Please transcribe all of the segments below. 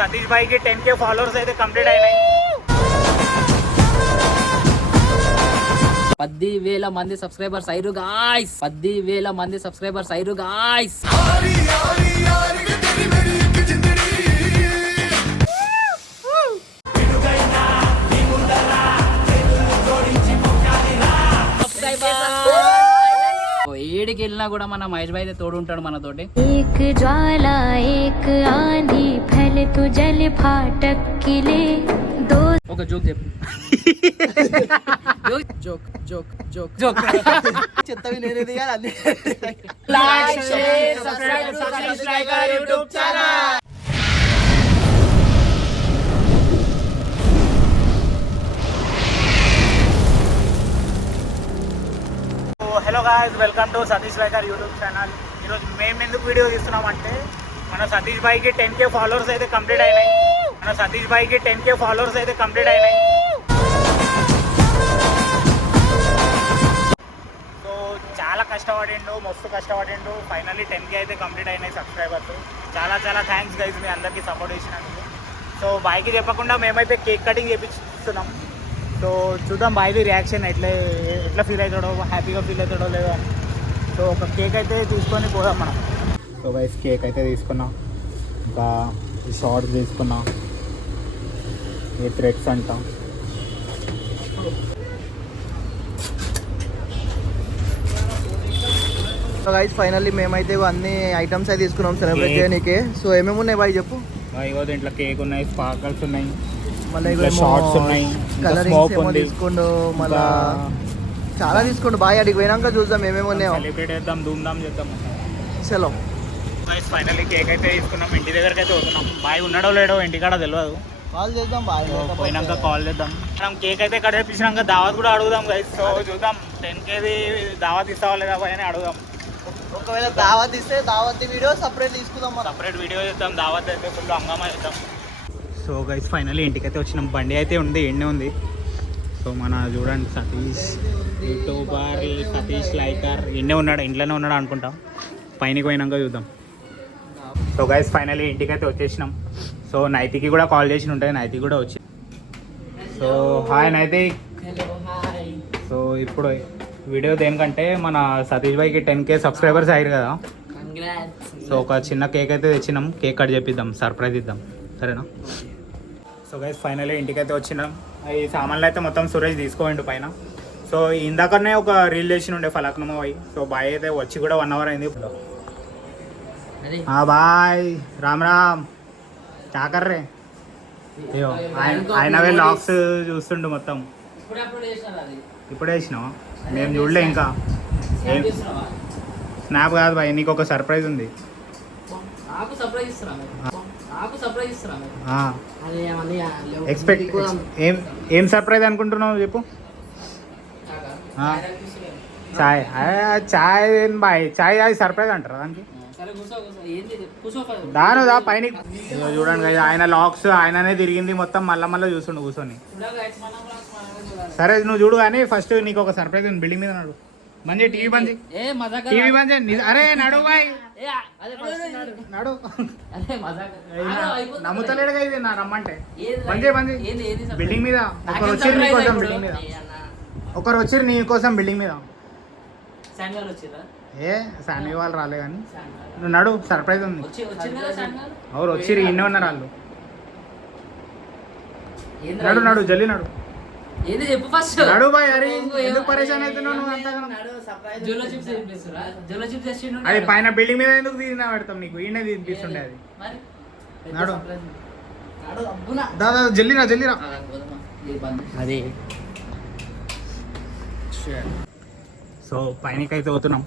Satish భాయ్కి 10K followers అయితే complete అయినాయి. 10,000 మంది సబ్స్క్రైబర్స్ అయ్యారు గాయ్స్. 10,000 మంది సబ్స్క్రైబర్స్ అయ్యారు గాయ్స్. ఏడికి వెళ్ళినా కూడా మన మహేష్ భాయ్ అయితే తోడు ఉంటాడు మనతోటి. एक ज्वाला एक आंधी फैले तो जल फाटक किले दो. ఒక జోక్ చెప్పు. జోక్ జోక్ జోక్ జోక్ చెత్తవి నేనే తీయాలి అన్ని. Like share subscribe to Satish liker YouTube channel. Hello guys, welcome to Satish liker YouTube channel. ఈరోజు మేము ఎందుకు వీడియో తీస్తున్నామంటే మన సతీష్ భాయ్కి 10K ఫాలోవర్స్ అయితే కంప్లీట్ అయినాయి. సో చాలా కష్టపడిండు, మస్తు కష్టపడిండు. ఫైనల్లీ 10K అయితే కంప్లీట్ అయినాయి సబ్స్క్రైబర్స్. చాలా చాలా థ్యాంక్స్ గైస్, మీ అందరికీ సపోర్ట్ చేసినందుకు. సో బాయ్కి చెప్పకుండా మేమైతే కేక్ కటింగ్ చేపిస్తున్నాం. సో చూద్దాం బాయ్ది రియాక్షన్ ఎట్లా ఫీల్ అవుతాడో, హ్యాపీగా ఫీల్ అవుతాడో లేదో అని. సో ఒక కేక్ అయితే తీసుకొని పోదాం మనం. సో గైస్ కేక్ అయితే తీసుకున్నాం, ఇంకా ఈ షార్ట్స్ తీసుకున్నాం, ఈ థ్రెడ్స్ అంటాం. సో గైస్ ఫైనల్లీ మేమైతే అన్ని ఐటమ్స్ అయితే తీసుకున్నాం సెలబ్రేట్ చేయడానికి. సో ఏమేమి ఉన్నాయి బాయ్ చెప్పు. ఇగో దీంట్లో కేక్ ఉన్నాయి, స్పార్కల్స్ ఉన్నాయి, మళ్ళీ షార్ట్స్ ఉన్నాయి, కలరింగ్స్ ఏమో తీసుకుండు, మళ్ళా చాలా తీసుకుండు. బాయ్ అడిగి పోయినాక చూద్దాం ఏమేమి ఉన్నాయో, సెలబ్రేట్ చేద్దాం, ధూమ్ధామ్ చేద్దాం. చలో గైస్ ఫైనల్లీ కేక్ అయితే తీసుకున్నాం, ఇంటి దగ్గరికి అయితే వస్తున్నాం. బాయ్ ఉన్నాడో లేడో ఇంటికాడ తెలియదు, కాల్ చేద్దాం బాయ్. పోయినాక కాల్ చేద్దాం. మనం కేక్ అయితే కట్ చేపించినాక దావత్ కూడా అడుగుదాం గైస్. సో చూద్దాం 10Kది దావత్ ఇస్తావా లేదా బాయ్ అని అడుగుదాం. ఒకవేళ దావత్ ఇస్తే దావత్ వీడియో సపరేట్ తీసుకుందాం, సపరేట్ వీడియో చేద్దాం. దావత్ అయితే ఫుల్ హంగామా చేద్దాం. సో గైస్ ఫైనల్లీ ఇంటికైతే వచ్చినాం. బండి అయితే ఉంది, ఎండే ఉంది. సో మన చూడండి సతీష్ యూట్యూబర్, సతీష్ లైకర్ ఎండే ఉన్నాడు, ఇంట్లోనే ఉన్నాడు అనుకుంటాం. పైనకి పోయినాక చూద్దాం. సో గైస్ ఫైనల్లీ ఇంటికైతే వచ్చేసినాం. సో నైతికి కూడా కాల్ చేసి ఉంటుంది, నైతికి కూడా వచ్చి. So hi Naitik. సో ఇప్పుడు వీడియో దేనికంటే మన సతీష్ భాయ్కి 10K సబ్స్క్రైబర్స్ అయ్యారు కదా. సో ఒక చిన్న కేక్ అయితే తెచ్చినాం, కేక్ కట్ చేపిద్దాం, సర్ప్రైజ్ ఇద్దాం, సరేనా. సో గైస్ ఫైనల్లీ ఇంటికైతే వచ్చినాం. ఈ సామాన్లు అయితే మొత్తం సురేష్ తీసుకోండి పైన. సో ఇందాకనే ఒక రీల్ చేసి ఉండే ఫలక్నమో అయ్యి. సో బాయ్ అయితే వచ్చి కూడా 1 అవర్ అయింది. బాయ్ రామ్ రామ్ చాకర్రే. అయ్యో ఆయనవే లాక్స్ చూస్తుండు మొత్తం. ఇప్పుడే వేసినావా? మేము చూడలే ఇంకా. స్నాప్ కాదు బాయ్, నీకు ఒక సర్ప్రైజ్ ఉంది. ఎక్స్పెక్ట్ ఏం సర్ప్రైజ్ అనుకుంటున్నావు చెప్పు. చాయ్ చాయ్ బాయ్, చాయ్ అది సర్ప్రైజ్ అంటారా దానికి? దా పైన చూడండి కదా, ఆయన లాక్స్ ఆయననే తిరిగింది మొత్తం, మళ్ళీ చూస్తుండు కూర్చొని. సరే నువ్వు చూడు కానీ ఫస్ట్ నీకు ఒక సర్ప్రైజ్ ఉంది. బిల్డింగ్ మీద నడు, మంచి టీవీ బంద్, టీవీ బంద్. అరే నడు బాయ్, నడు. నమ్ముతలేడుగా ఇది నా రమ్మంటే. బంద్ బిల్డింగ్ మీద ఒకరు వచ్చారు నీ కోసం, బిల్డింగ్ మీద ఒకరు వచ్చారు నీ కోసం బిల్డింగ్ మీద. ఏ శాండీ వాళ్ళు రాలే కానీ నువ్వు నడు, సర్ప్రైజ్ ఉంది. ఎవరు వచ్చి ఇన్నే ఉన్నారు వాళ్ళు. నడు నడు జల్లి నడు. నడు బాయ్. అరే ఎందుకు పరేషాన్ అవుతున్నావు నువ్వు అంతగా? అది పైన బిల్డింగ్ మీద ఎందుకు తీసినా పెడతాం నీకు, ఈయనే తీపిస్తుండే అది. నడు దాదా, జల్లిరా జల్లిరా. అది సో పైనకైతే పోతున్నాం.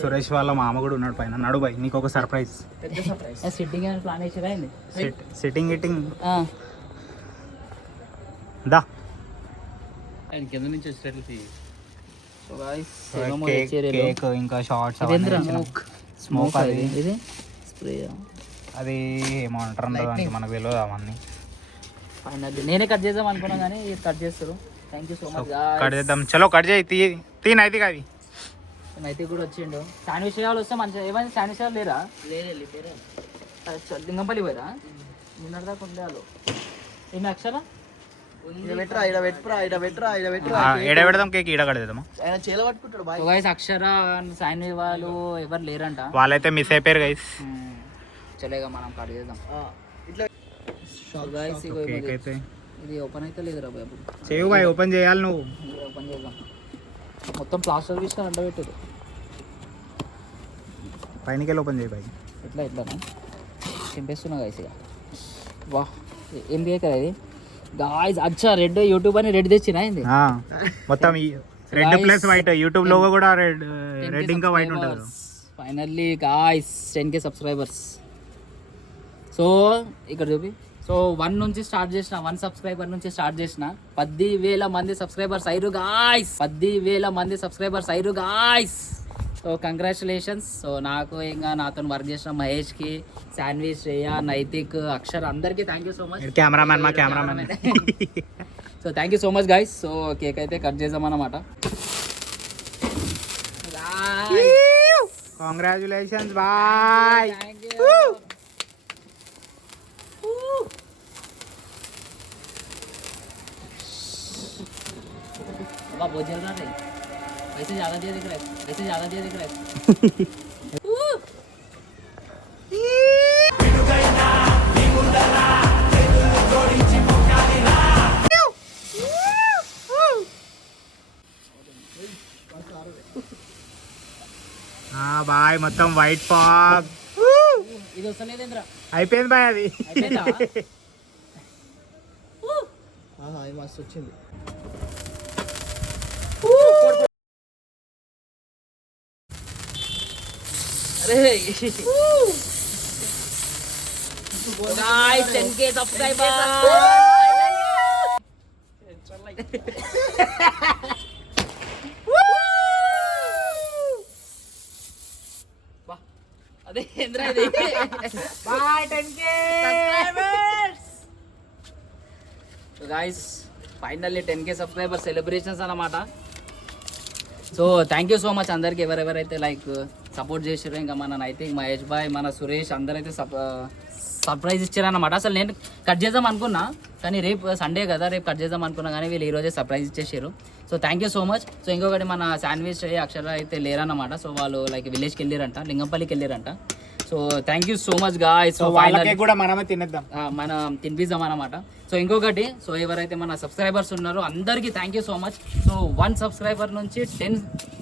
సురేష్ వాళ్ళ మామ కూడా ఉన్నాడు పైన. నడు బాయ్, నీకు ఒక సర్ప్రైజ్. సిట్టింగ్ గిట్టింగ్ దా. కింద నుంచి వచ్చేటట్లు కేక్ ఇంకా షార్ట్స్, స్మోక్ అది స్ప్రే, అది ఏమంటారు దానికి మనకు తెలియదు అవన్నీ. నేనే కట్ చేద్దాం అనుకున్నా కానీ కట్ చేస్తారు. Thank you so much. Cut చేద్దాం, చలో కట్ చేయి. తీనైతే అవి నైతిక్ కూడా వచ్చిండు. శాండ్విచ్ వాళ్ళు వస్తే మంచిగా. ఏమైంది శాండ్విచ్ వాళ్ళు లేరా? లింగంపల్లి పోయిరా? నిన్నటిదాకా ఉండే వాళ్ళు. ఏమి అక్షర ఏడ పెడదాం కేక్ ఈడ కడదామా? ఆయన చేల పట్టుకుంటాడు బాయ్. గైస్ అక్షర శాండ్విచ్ వాళ్ళు ఎవరు లేరంట. వాళ్ళైతే మిస్ అయిపోయారు గైస్. చలేగా మనం కట్ చేద్దాం. ఇట్లా గైస్ కేక్ అయితే ఇది ఓపెన్ అయితే లేదురా బాయ్. చేయు బాయ్, ఓపెన్ చేయాలి నువ్వు. ఓపెన్ చేద్దాం. మొత్తం ప్లాస్టర్ తీసుకొని అంటబెట్టారు. పైనకి ఓపెన్ చేయి బాయ్. ఎట్లా చింపేస్తున్నా గైస్ ఇక. వా ఏం కేక్ ఇది గాయ్స్? అచ్చా రెడ్ యూట్యూబ్ అని రెడ్ తెచ్చినా ఏంది? మొత్తం red plus white. YouTube logo కూడా రెడ్ ఇంకా వైట్ ఉంటుంది. Finally guys 10K subscribers. So ఇక్కడ చూపి. సో 1 నుంచి స్టార్ట్ చేసిన, 1 సబ్స్క్రైబర్ నుంచి స్టార్ట్ చేసిన 10,000 మంది సబ్స్క్రైబర్స్ అయ్యారు గాయ్స్. 10,000 మంది సబ్స్క్రైబర్స్ అయ్యారు గాయ్స్. So congratulations. సో నాకు ఇంకా నాతో వర్క్ చేసిన మహేష్కి, శాండ్విచ్, శ్రేయ, నైతిక్, అక్షర్ అందరికీ thank you so much. Cameraman, మా cameraman. So thank you so much guys. So cake అయితే కట్ చేద్దాం అన్నమాట. కంగ్రాచులేషన్స్ బాయ్. बहुत जल रहा है. ऐसे ज़्यादा दिया दिख रहा है. ऐसे ज़्यादा दिया दिख रहा है. బాయ్ మొత్తం వైట్ ఫాగ్. ఇది వస్తలేదేంద్రా? అయిపోయింది బాయ్. అది అయిపోయిందా? మస్తు వచ్చింది. अरे गाइस 10K सब्सक्राइबर. అదే ఏంద్రా ఇది? బాయ్ 10K subscribers. So guys finally 10K subscriber celebrations అన్నమాట. So thank you so much అందరికి ఎవరెవరైతే లైక్ సపోర్ట్ చేసారు. ఇంకా మన నైతిక్, మహేష్ బాయ్, మన సురేష్ అందరైతే సర్ప్రైజ్ ఇచ్చారన్నమాట. అసలు నేను కట్ చేద్దాం అనుకున్నా కానీ రేపు సండే కదా, రేపు కట్ చేద్దాం అనుకున్నా కానీ వీళ్ళు ఈరోజే సర్ప్రైజ్ ఇచ్చేసారు. So thank you so much. So ఇంకొకటి మన శాండ్విచ్ అక్షర అయితే లేరన్నమాట. సో వాళ్ళు లైక్ విలేజ్కి వెళ్ళారంట, లింగంపల్లికి వెళ్ళారంట. So thank you so much guys. So వాళ్ళకి కూడా మనమే తినేద్దాం, మనం తినిపిద్దాం అన్నమాట. సో ఇంకొకటి, సో ఎవరైతే మన సబ్స్క్రైబర్స్ ఉన్నారో అందరికీ thank you so much. So 1 subscriber నుంచి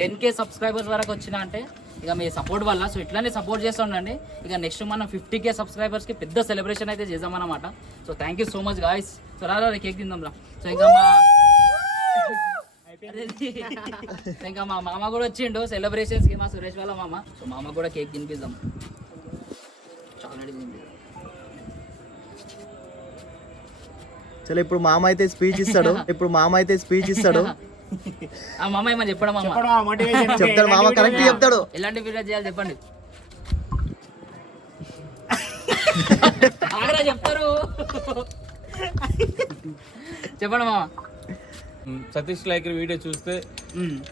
10K సబ్స్క్రైబర్స్ వరకు వచ్చిన అంటే ఇక మీ సపోర్ట్ వల్ల. సో ఇట్లానే సపోర్ట్ చేస్తూ ఉండండి. ఇక నెక్స్ట్ మనం 50K సబ్స్క్రైబర్స్కి పెద్ద సెలబ్రేషన్ అయితే చేద్దామన్నమాట. So thank you so much guys. So రారా కేక్ తిందాం రా. సో ఇంకా మా మామ కూడా వచ్చిండు సెలబ్రేషన్స్కి, మా సురేష్ వాళ్ళ మామ. సో మామ కూడా కేక్ తినిపిద్దాం. చాక్లెట్ తినిపిద్దాం. చలో ఇప్పుడు మామ అయితే స్పీచ్ ఇస్తాడు. ఆ మామ ఏమని చెప్పడం మామ చెప్తాడు. మామ కరెక్ట్ చెప్తాడు. ఎలాంటి వీడియో చేయాలి చెప్పండి. ఆగ్రా చెప్తారు. చెప్పండి మామ. సతీష్ లైకర్ వీడియో చూస్తే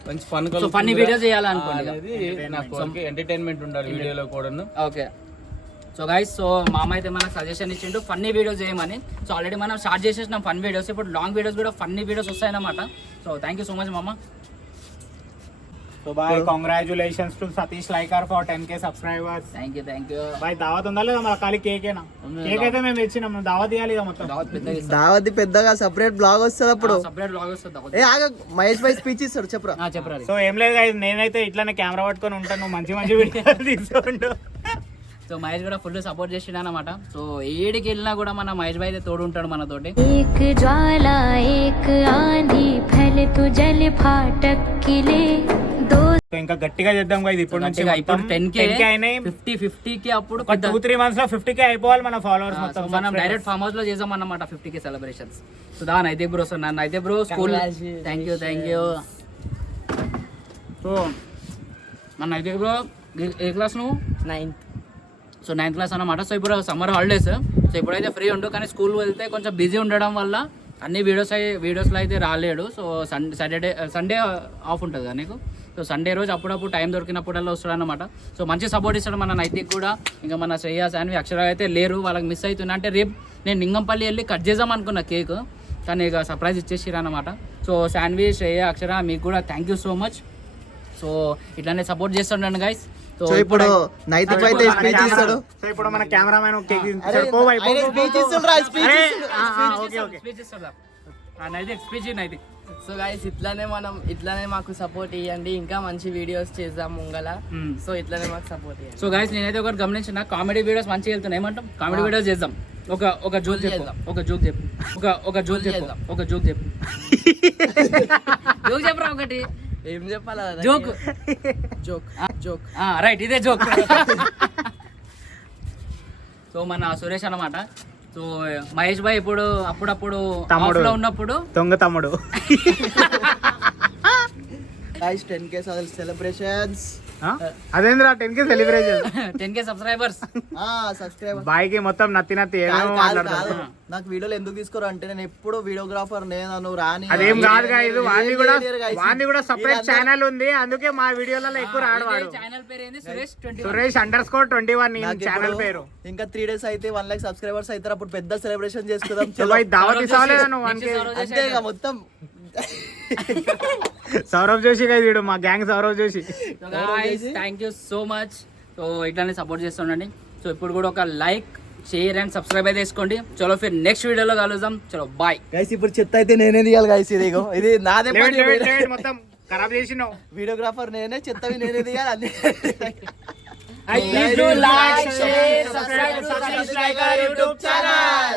మంచి ఫన్ ఫన్నీ వీడియో చేయాలనుకోండి. నాకు ఎంటర్టైన్మెంట్ ఉండాలి వీడియోలో కూడా. ఓకే. సో గైస్, సో మామ అయితే మనకు సజెషన్ ఇచ్చిండు ఫన్నీ వీడియోస్ చేయమని. సో ఆల్రెడీ మనం స్టార్ట్ చేసేసినాం ఫన్ వీడియోస్. ఇప్పుడు లాంగ్ వీడియోస్ కూడా ఫన్నీ వీడియోస్ వస్తాయన్నమాట. So thank you so much మామ. సో బాయ్, కంగ్రాచులేషన్స్ టు సతీష్ లైకర్ for 10K subscribers. Thank you. బాయ్ దావత్ ఉందా లేదా? మన ఖాళీ కేకేనా? కేక్ అయితే మేము తెచ్చినాం, దావత్ ఇవ్వాలి ఇక మొత్తం. దావత్ పెద్దగా సెపరేట్ బ్లాగ్ వస్తుంది అప్పుడు. సపరేట్ బ్లాగ్ వస్తుంది. ఏ ఆగ, మహేష్ భాయ్ స్పీచ్ ఇస్తాడు, చెప్పరా. చెప్పరా. సో ఏం లేదు guys, నేనైతే ఇట్లానే కెమెరా పట్టుకొని ఉంటాను, మంచి వీడియో తీసుకుంటూ. సో మహేష్ కూడా ఫుల్ సపోర్ట్ చేసిండు అన్నమాట. సో ఏడికి వెళ్ళినా కూడా మన మహేష్ భాయ్ అయితే తోడు ఉంటాడు మనతోటి. एक ज्वाला एक आंधी फैले तू जल फाटक किले दो. ఇంకా గట్టిగా చేద్దాం guys. ఇప్పుడు నుంచి ఇప్పుడు 10K అయినాయి. 50K అప్పుడు 2-3 months లో 50K అయిపోవాలి మన ఫాలోవర్స్ మొత్తం. మనం డైరెక్ట్ ఫామ్ హౌస్ లో చేద్దాం అన్నమాట 50K సెలబ్రేషన్స్. సో దా Naitik bro, so Naitik bro school. Thank you. So మన నైతిక్ బ్రో ఏ క్లాస్ నువ్వు? 9th. సో 9th క్లాస్ అన్నమాట. సో ఇప్పుడు సమ్మర్ హాలిడేస్. సో ఇప్పుడైతే ఫ్రీ ఉండు, కానీ స్కూల్ వెళ్తే కొంచెం బిజీ ఉండడం వల్ల అన్ని వీడియోస్లో అయితే రాలేడు. సో సండే ఆఫ్ ఉంటుంది కదా నీకు? సో సండే రోజు అప్పుడప్పుడు టైం దొరికినప్పుడల్లా వస్తాడు అనమాట. సో మంచి సపోర్ట్ ఇస్తాడు మన నైతిక్ కూడా. ఇంకా మన శ్రేయ సాన్వి అక్షర అయితే లేరు, వాళ్ళకి మిస్ అవుతున్నా. అంటే రేపు నేను లింగంపల్లి వెళ్ళి కట్ చేద్దాం అనుకున్న కేక్, కానీ ఇక సర్ప్రైజ్ ఇచ్చేసిరా అనమాట. సో శాన్వి, శ్రేయ, అక్షర మీకు కూడా thank you so much. So ఇట్లానే సపోర్ట్ చేస్తుండండి గైస్. సో ఇప్పుడు నైతిక్ అయితే స్పీచ్ ఇస్తాడు. సో ఇప్పుడు మన cameraman cake Naitik. So guys ఇట్లానే మాకు సపోర్ట్ ఇవ్వండి, ఇంకా మంచి వీడియోస్ చేద్దాం ముంగల. సో ఇట్లానే మాకు సపోర్ట్ ఇవ్వండి. సో గైస్ నేనైతే ఒకటి గమనించిన, కామెడీ వీడియోస్ మంచిగా వెళ్తున్నాయి. ఏమంటాం కామెడీ వీడియోస్ చేద్దాం. ఒక జోక్ చేద్దాం. ఒక జోక్ చెప్పు. ఒక జోక్ చేద్దాం. ఒక జోక్ చెప్పు. జోక్ చెప్పరా ఒకటి. ఏం చెప్పాలా? జోక్ జోక్ జోక్ రైట్, ఇదే జోక్. సో మన సురేష్ అన్నమాట. సో మహేష్ భాయ్ ఇప్పుడు అప్పుడప్పుడు తమ్ముడు. off లో ఉన్నప్పుడు దొంగ తమ్ముడు. Guys 10K celebrations. అదేంద్రా 10K celebration. 10K subscribers. Subscribe బాయ్కి మొత్తం నత్తి ఏమో మాట్లాడతారు. నాకు వీడియోలు ఎందుకు తీసుకోరు అంటే నేను ఎప్పుడు వీడియోగ్రాఫర్ నేను రాని. అదేం కాదు ఇది వాంది కూడా సపరేట్ ఛానల్ ఉంది, అందుకే మా వీడియోలలో ఎక్కువ రాడవాడు. ఛానల్ పేరు ఏంది? సురేష్ Suresh_21 ఛానల్ పేరు. ఇంకా 3 days అయితే 1 lakh సబ్స్క్రైబర్స్ అవుతారు, అప్పుడు పెద్ద సెలబ్రేషన్ చేసుకుందాం. దావత్ ఇస్తావా నువ్వు? అంతే ఇక మొత్తం సౌరవ్ జోషి గా వీడు, మా gang Sourav Joshi. Thank you so much. So ఇట్లానే సపోర్ట్ చేస్తుండండి. సో ఇప్పుడు కూడా ఒక లైక్, షేర్ అండ్ సబ్స్క్రైబ్ అయితే చేసుకోండి. చలో ఫిర్ నెక్స్ట్ వీడియోలో కలుద్దాం. చలో బాయ్ గైస్. ఇప్పుడు చెత్త అయితే నేనే తీయాలి గైస్. ఇది నాదే మొత్తం ఖరాబ్ చేసినావు. వీడియోగ్రాఫర్ నేనే, చెత్తవి నేనే తీయాలి అన్ని. Please do like, share, subscribe to Satish Striker YouTube channel.